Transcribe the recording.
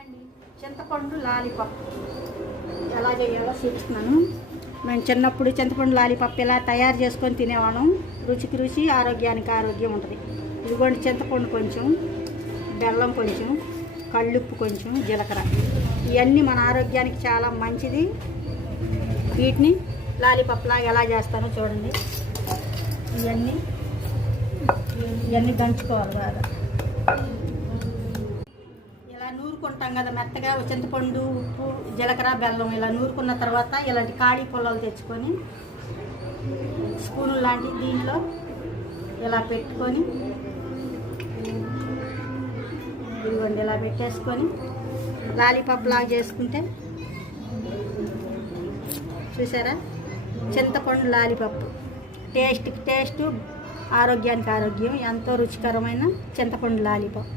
అండి, చింతపండు లాలీపాప్ ఎలా చేయాలో చూపిస్తున్నాను. మేము చిన్నప్పుడు చింతపండు లాలీపాప్ ఇలా తయారు చేసుకొని తినేవాళ్ళం. రుచికి రుచి, ఆరోగ్యానికి ఆరోగ్యం ఉంటుంది. ఇదిగోండి చింతపండు కొంచెం, బెల్లం కొంచెం, కళ్ళుప్పు కొంచెం, జీలకర్ర, ఇవన్నీ మన ఆరోగ్యానికి చాలా మంచిది. వీటిని లాలీపాప్ లాగా ఎలా చేస్తానో చూడండి. ఇవన్నీ దంచుకోవాలి బాగా. ఇలా నూరుకుంటాం కదా మెత్తగా, చింతపండు, ఉప్పు, జీలకర్ర, బెల్లం ఇలా నూరుకున్న తర్వాత ఇలాంటి ఖాళీ పుల్లలు తెచ్చుకొని స్పూను లాంటి దీంట్లో ఇలా పెట్టుకొని ఇదిగోండి ఇలా పెట్టేసుకొని లాలీపాప్ లాగా చేసుకుంటే చూసారా, చింతపండు లాలీపాప్. టేస్ట్, ఆరోగ్యానికి ఆరోగ్యం, ఎంతో రుచికరమైన చింతపండు లాలీపాప్.